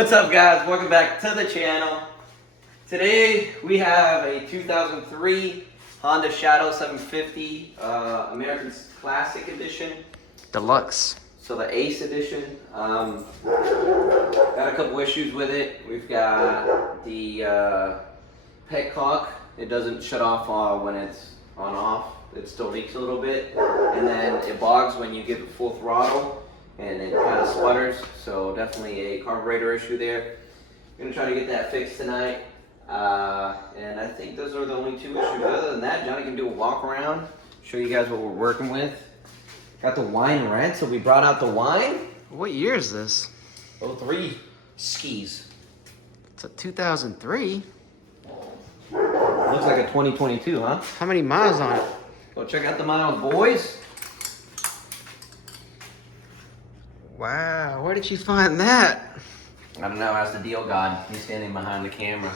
What's up, guys? Welcome back to the channel. Today we have a 2003 Honda Shadow 750 American Classic Edition. Deluxe. So the Ace Edition. Got a couple issues with it. We've got the petcock. It doesn't shut off when it's on off. It still leaks a little bit. And then it bogs when you give it full throttle. And it kind of sputters, so definitely a carburetor issue there. I'm gonna try to get that fixed tonight. And I think those are the only two issues. Other than that, Johnny can do a walk around, show you guys what we're working with. Got the wine rent, so we brought out the wine. What year is this? 03 skis. It's a 2003. Looks like a 2022, huh? How many miles on it? Go check out the miles, boys. Wow, where did you find that? I don't know, ask the deal god. He's standing behind the camera.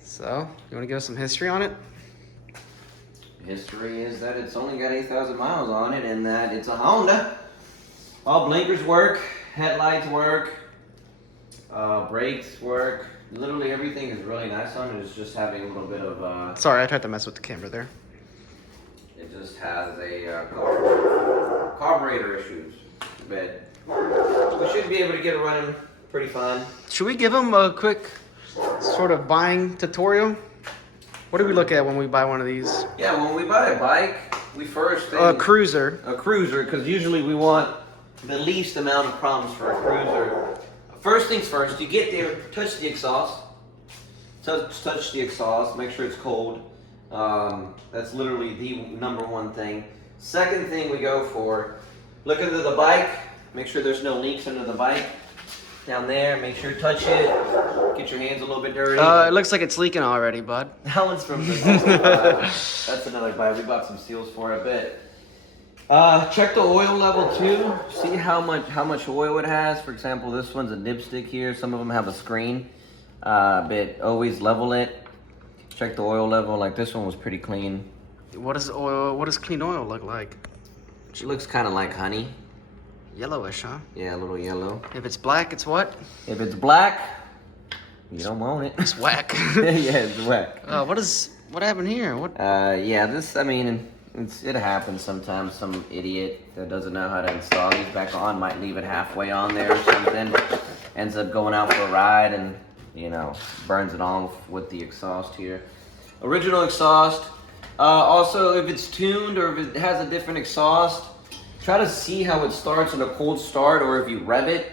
So, you want to give us some history on it? History is that it's only got 8,000 miles on it and that it's a Honda. All blinkers work, headlights work, brakes work. Literally everything is really nice on it. It's just having a little bit of... Sorry, I tried to mess with the camera there. It just has a carburetor issues. But we should be able to get it running pretty fine. Should we give them a quick sort of buying tutorial? What do we look at when we buy one of these? Yeah, when we buy a bike, we first think... A cruiser. A cruiser, because usually we want the least amount of problems for a cruiser. First things first, you get there, touch the exhaust. Touch the exhaust, make sure it's cold. That's literally the number one thing. Second thing we go for, look under the bike, make sure there's no leaks under the bike. Down there, make sure touch it, get your hands a little bit dirty. It looks like it's leaking already, bud. That one's from the that's another bike. We bought some seals for it, but check the oil level too. See how much oil it has. For example, this one's a dipstick here. Some of them have a screen, but always level it. Check the oil level. Like this one was pretty clean. What does clean oil look like? It looks kind of like honey. Yellowish, huh? Yeah, a little yellow. If it's black, it's what? If it's black, you don't want it. It's whack. Yeah, it's whack. What happened here? What? Yeah, this, I mean, it happens sometimes. Some idiot that doesn't know how to install these back on might leave it halfway on there or something. Ends up going out for a ride and, you know, burns it off with the exhaust here. Original exhaust. Also, if it's tuned or if it has a different exhaust, try to see how it starts in a cold start, or if you rev it,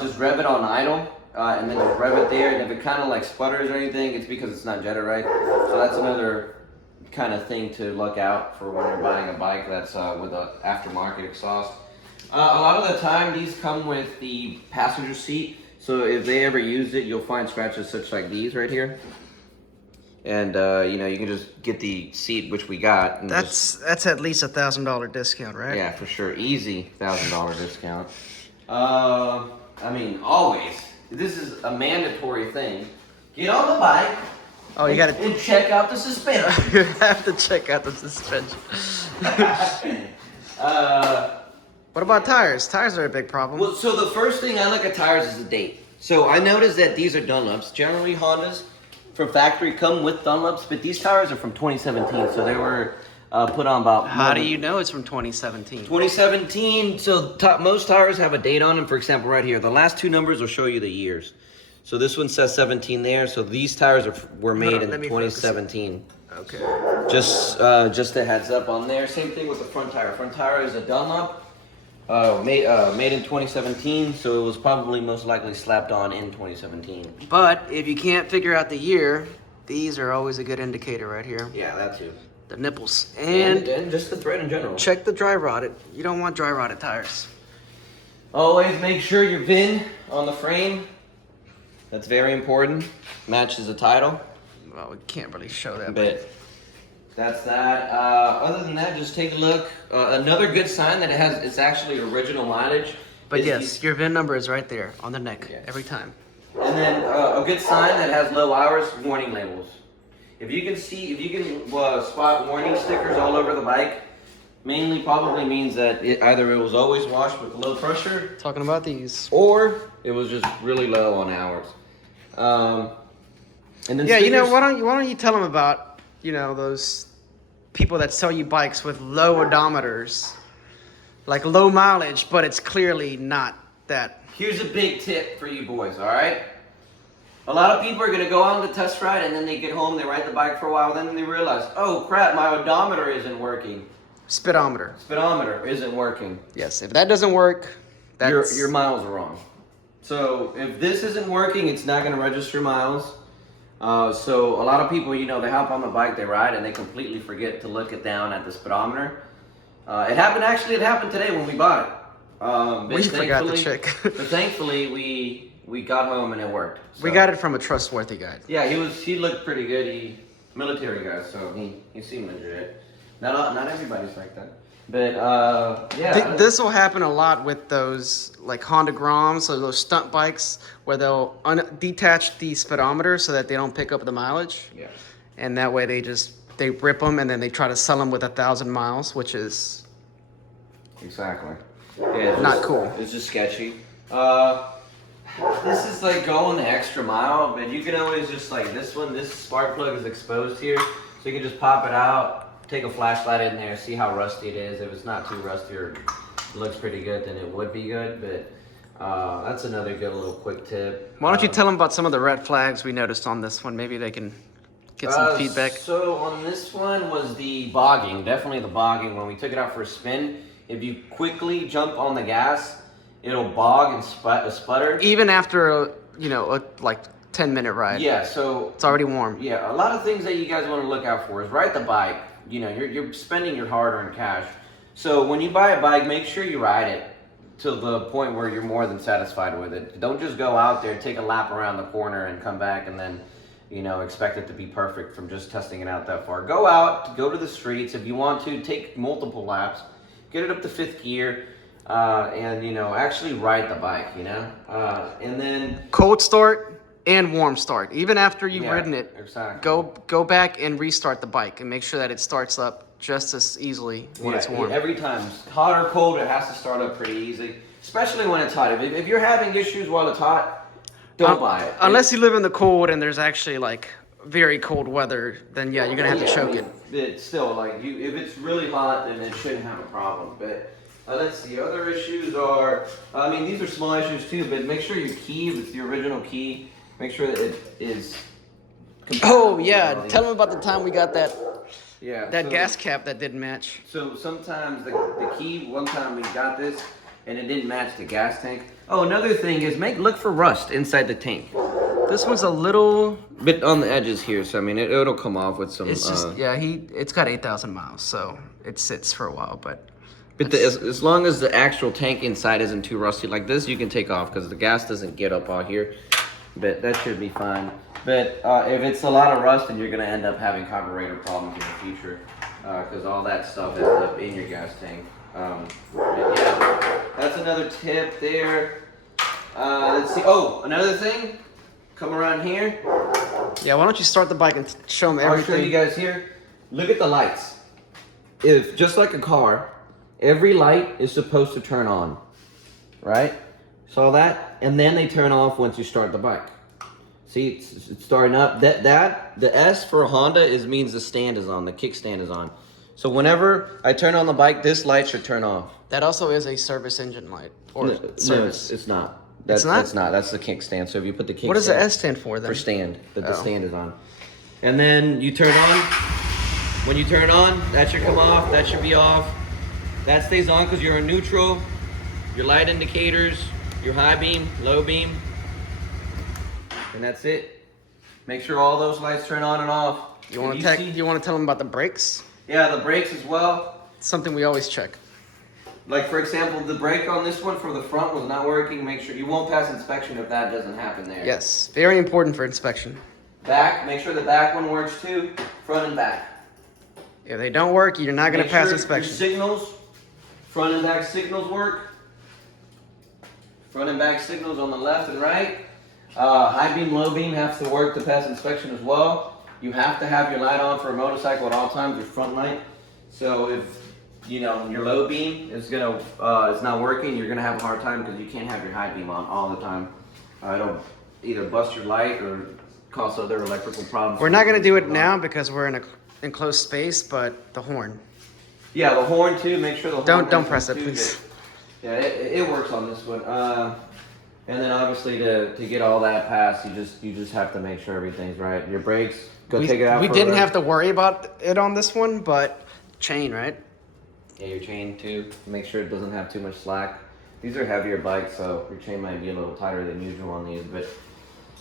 just rev it on idle, and then just rev it there. And if it kind of like sputters or anything, it's because it's not jetted right. So that's another kind of thing to look out for when you're buying a bike that's with an aftermarket exhaust. A lot of the time, these come with the passenger seat. So if they ever use it, you'll find scratches such like these right here. And you know, you can just get the seat, which we got. And That's at least $1,000 discount, right? yeah, for sure. Easy $1,000 discount. I mean, always. This is a mandatory thing. Get on the bike. Oh, you gotta and check out the suspension. You have to check out the suspension. What about tires? Tires are a big problem. Well, so the first thing I look at tires is the date. So I noticed that these are Dunlops. Generally, Hondas from factory come with Dunlops, but these tires are from 2017, so they were put on about... How do you know it's from 2017? 2017, so most tires have a date on them. For example, right here, the last two numbers will show you the years. So this one says 17 there, so these tires were made in 2017. Okay. Just a heads up on there. Same thing with the front tire. Front tire is a Dunlop, made in 2017, so it was probably most likely slapped on in 2017. But if you can't figure out the year, these are always a good indicator right here. Yeah, that too. The nipples. And just the thread in general. check the dry rotted. You don't want dry rotted tires. Always make sure your VIN on the frame, that's very important, matches the title. Well, we can't really show that. But that's that. Other than that, just take a look. Another good sign that it's actually original mileage. But yes, your VIN number is right there on the neck, Yeah. every time. And then a good sign that has low hours, warning labels. If you can spot warning stickers all over the bike, mainly probably means that either it was always washed with low pressure, Talking about these. or it was just really low on hours. And then Yeah, you know, speakers- why don't you tell them about, you know, those people that sell you bikes with low odometers, like low mileage, but it's clearly not that. Here's a big tip for you boys, all right? A lot of people are gonna go on the test ride and then they get home, they ride the bike for a while, then they realize, oh crap, my odometer isn't working. Speedometer. Speedometer isn't working. Yes, if that doesn't work, that's Your miles are wrong. So if this isn't working, it's not gonna register miles. So a lot of people, you know, they hop on the bike, they ride, and they completely forget to look it down at the speedometer. It happened today when we bought it. But We forgot to thankfully- check. But thankfully, we got home and it worked. we So- got it from a trustworthy guy. Yeah, he looked pretty good. Military guy, so he seemed legit. Not everybody's like that. But yeah. This will happen a lot with those like Honda Groms or those stunt bikes where they'll detach the speedometer so that they don't pick up the mileage, Yeah. and that way they rip them and then they try to sell them with 1,000 miles, which is Exactly. Yeah, it's Not just- cool. It's just sketchy. This is like going the extra mile, but you can always just like this spark plug is exposed here, so you can just pop it out, take a flashlight in there, see how rusty it is. If it's not too rusty or looks pretty good, then it would be good. But that's another good little quick tip. Why don't you tell them about some of the red flags we noticed on this one? Maybe they can get some feedback. So on this one was the bogging, definitely the bogging. When we took it out for a spin, if you quickly jump on the gas, it'll bog and sputter. Even after a 10-minute ride. Yeah, so It's already warm. yeah, a lot of things that you guys want to look out for is ride the bike. You know, you're spending your hard-earned cash. So when you buy a bike, make sure you ride it to the point where you're more than satisfied with it. Don't just go out there, take a lap around the corner and come back and then, you know, expect it to be perfect from just testing it out that far. Go out, go to the streets. If you want to, take multiple laps, get it up to 5th gear, and, you know, actually ride the bike, you know? And then... Cold start and warm start. Even after you've Yeah, ridden it, exactly. go back and restart the bike and make sure that it starts up just as easily when it's warm. Every time, hot or cold, it has to start up pretty easy, especially when it's hot. If you're having issues while it's hot, don't buy it. Unless you live in the cold and there's actually like very cold weather, then yeah, you're gonna have to choke it. It's still like if it's really hot, then it shouldn't have a problem. But let's see, other issues are, I mean, these are small issues too. But make sure your key, if it's the original key, make sure that it is. Oh yeah, tell them about the time we got that Yeah. that so- gas cap that didn't match. So sometimes the key, one time we got this and it didn't match the gas tank. Oh, another thing is look for rust inside the tank. This one's a little. Bit on the edges here, so I mean it'll come off with some. It's just it's got 8,000 miles, so it sits for a while. But as long as the actual tank inside isn't too rusty like this, you can take off because the gas doesn't get up out here. But that should be fine. But if it's a lot of rust, then you're gonna end up having carburetor problems in the future because all that stuff ends up in your gas tank. But yeah, that's another tip there. Let's see. Oh, another thing. Come around here. yeah, why don't you start the bike and show them I'll everything? show you guys here. Look at the lights. If just like a car, every light is supposed to turn on, right? Saw that? And then they turn off once you start the bike. See, it's starting up. The S for Honda means the stand is on, the kickstand is on. So whenever I turn on the bike, this light should turn off. That also is a service engine light or No, service. it's not. It's not? That's not. That's the kickstand. So if you put the kickstand. What does the S stand for then? For stand, that the Oh. stand is on. And then you turn on. When you turn on, that should come off, that should be off. That stays on because you're in neutral. Your light indicators, your high beam, low beam. And that's it. Make sure all those lights turn on and off. You want If to see- you want to tell them about the brakes? Yeah, the brakes as well. Something we always check. Like for example, the brake on this one for the front was not working. Make sure you won't pass inspection if that doesn't happen there. Yes, very important for inspection. Back, make sure the back one works too. Front and back. If they don't work, you're not going to Make pass sure inspection. Your signals, front and back signals work. Front and back signals on the left and right. High beam, low beam have to work to pass inspection as well. You have to have your light on for a motorcycle at all times, your front light. So if you know, your low beam is gonna it's not working, you're gonna have a hard time because you can't have your high beam on all the time. It'll either bust your light or cause other electrical problems. We're not gonna do it now because we're in a enclosed space, but the horn. Yeah, the horn too. Make sure the horn. Don't press it, please. Yeah, it works on this one. And then obviously to get all that passed, you just have to make sure everything's right. Your brakes, take it out. We for a didn't ride. have to worry about it on this one, but chain, right? Yeah, your chain too. Make sure it doesn't have too much slack. These are heavier bikes, so your chain might be a little tighter than usual on these, but.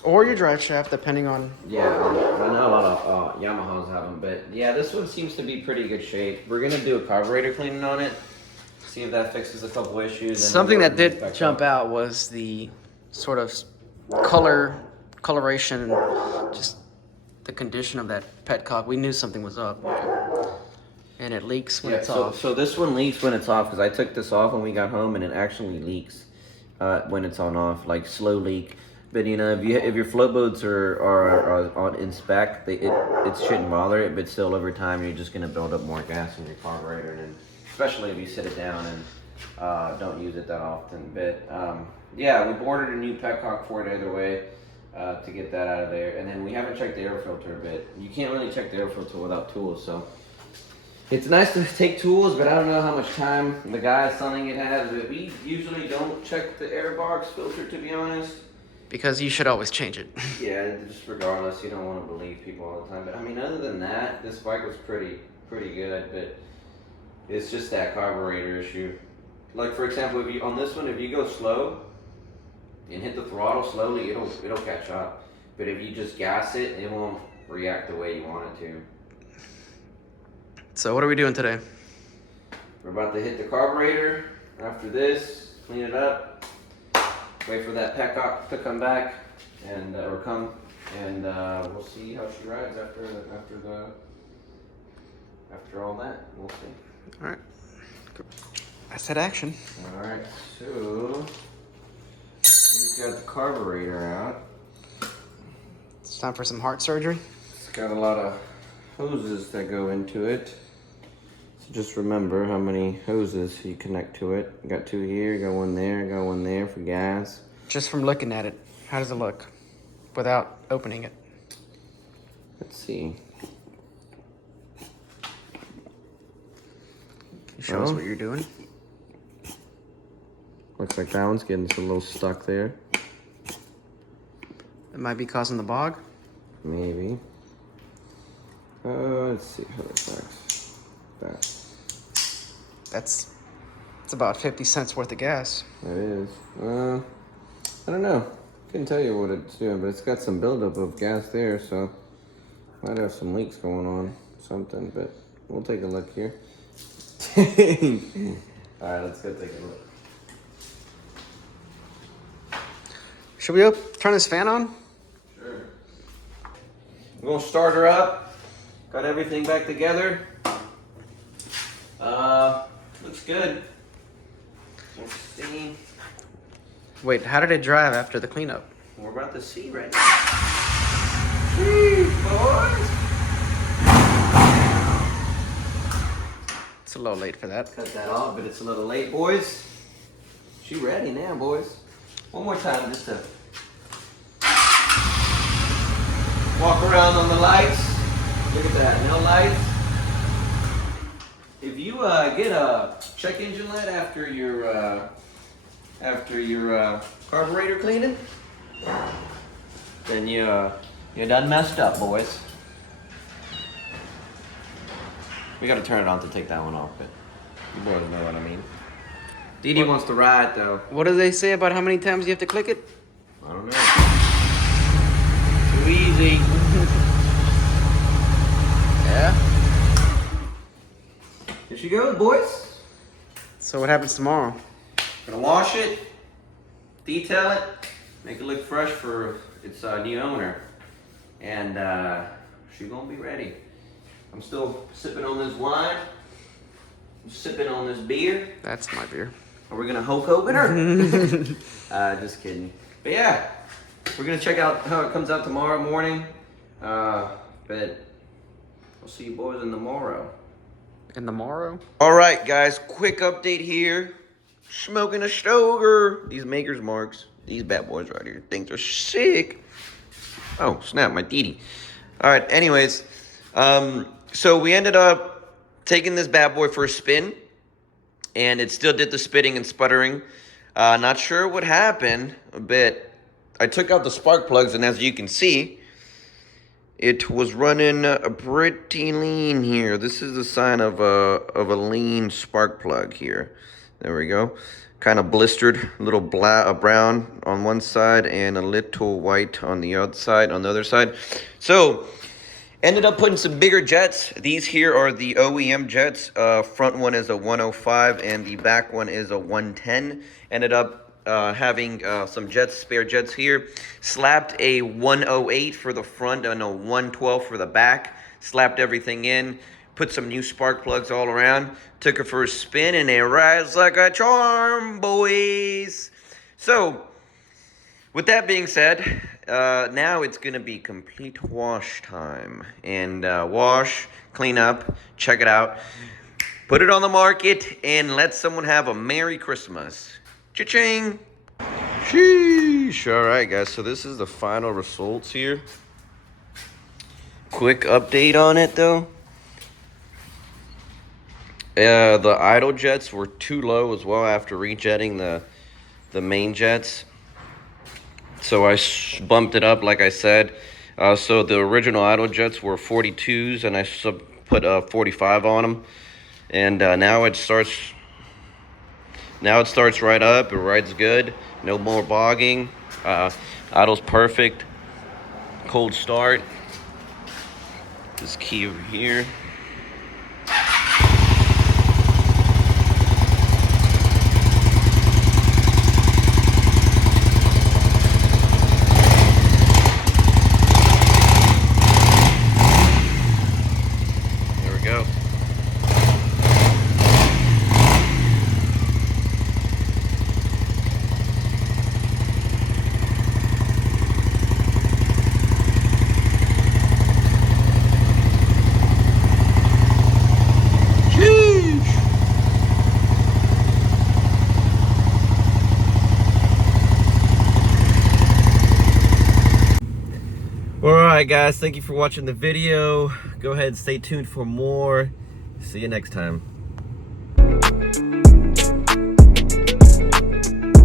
Or your drive shaft, depending on. Yeah, I know a lot of Yamahas have them, but yeah, this one seems to be pretty good shape. We're gonna do a carburetor cleaning on it, see if that fixes a couple issues. And Something then that we'll did jump out was the sort of coloration, just the condition of that petcock. We knew something was up, and it leaks when Yeah, it's off. so this one leaks when it's off because I took this off when we got home and it actually leaks when it's on off, like slow leak. But you know, if your float boats are on in spec, it shouldn't bother it. But still, over time, you're just gonna build up more gas in your carburetor, and especially if you sit it down and don't use it that often. But yeah, we ordered a new petcock for it either way to get that out of there. And then we haven't checked the air filter, but you can't really check the air filter without tools. So it's nice to take tools, but I don't know how much time the guy selling it has. But we usually don't check the air box filter, to be honest. Because you should always change it. Yeah, just regardless, you don't want to believe people all the time. But I mean, other than that, this bike was pretty good. But it's just that carburetor issue. Like for example, if you on this one, if you go slow and hit the throttle slowly, it'll catch up. But if you just gas it, it won't react the way you want it to. So what are we doing today? We're about to hit the carburetor. After this, clean it up. Wait for that petcock to come back and we'll see how she rides after all that. We'll see. All right. I said action. All right. So we've got the carburetor out. It's time for some heart surgery. It's got a lot of hoses that go into it. So just remember how many hoses you connect to it. You got two here, got one there for gas. Just from looking at it, how does it look without opening it? Let's see. You show us what you're doing. Looks like that one's getting a little stuck there. It might be causing the bog. Maybe. Let's see how that works. It's about 50 cents worth of gas. That is. I don't know. Couldn't tell you what it's doing, but it's got some buildup of gas there, so might have some leaks going on, something. But we'll take a look here. All right, let's go take a look. Should we turn this fan on? Sure. We're gonna start her up. Got everything back together. Looks good. Let's see. Wait, how did it drive after the cleanup? We're about to see right now. Jeez, boys. It's a little late for that. Cut that off, but it's a little late, boys. She ready now, boys. One more time, just to walk around on the lights. Look at that, no lights. If you get a check engine light after your carburetor cleaning, then you're done messed up, boys. We gotta turn it on to take that one off, but you boys know what I mean. Dee Dee wants to ride though. What do they say about how many times you have to click it? I don't know. Too easy. Yeah. Here she goes, boys. So what happens tomorrow? Gonna wash it, detail it, make it look fresh for its new owner, and she's gonna be ready. I'm still sipping on this wine. I'm sipping on this beer. That's my beer. Are we gonna Hulk Hogan her? Just kidding. But yeah, we're gonna check out how it comes out tomorrow morning. But we'll see you boys in the morrow. in the morrow. All right, guys, quick update here. Smoking a Stoger. These Maker's Marks, these bad boys right here, things are sick. Oh, snap, my DD. All right, anyways, so we ended up taking this bad boy for a spin, and it still did the spitting and sputtering. Not sure what happened, but I took out the spark plugs, and as you can see, it was running pretty lean here. This is a sign of a lean spark plug here. There we go. Kind of blistered, a little brown on one side and a little white on the other side. So, ended up putting some bigger jets. These here are the OEM jets. Front one is a 105 and the back one is a 110. Ended up having some spare jets here. Slapped a 108 for the front and a 112 for the back. Slapped everything in. Put some new spark plugs all around. Took it for a spin and it rides like a charm, boys. So, with that being said, now it's going to be complete wash time. And wash, clean up, check it out. Put it on the market and let someone have a Merry Christmas. Cha-ching! Sheesh! Alright guys, so this is the final results here. Quick update on it though. The idle jets were too low as well after rejetting the main jets. So I bumped it up like I said. So the original idle jets were 42s and I put 45 on them. And now it starts right up. It rides good. No more bogging. Idle's perfect. Cold start. This key over here. There we go. Alright guys, thank you for watching the video. Go ahead and stay tuned for more. See you next time.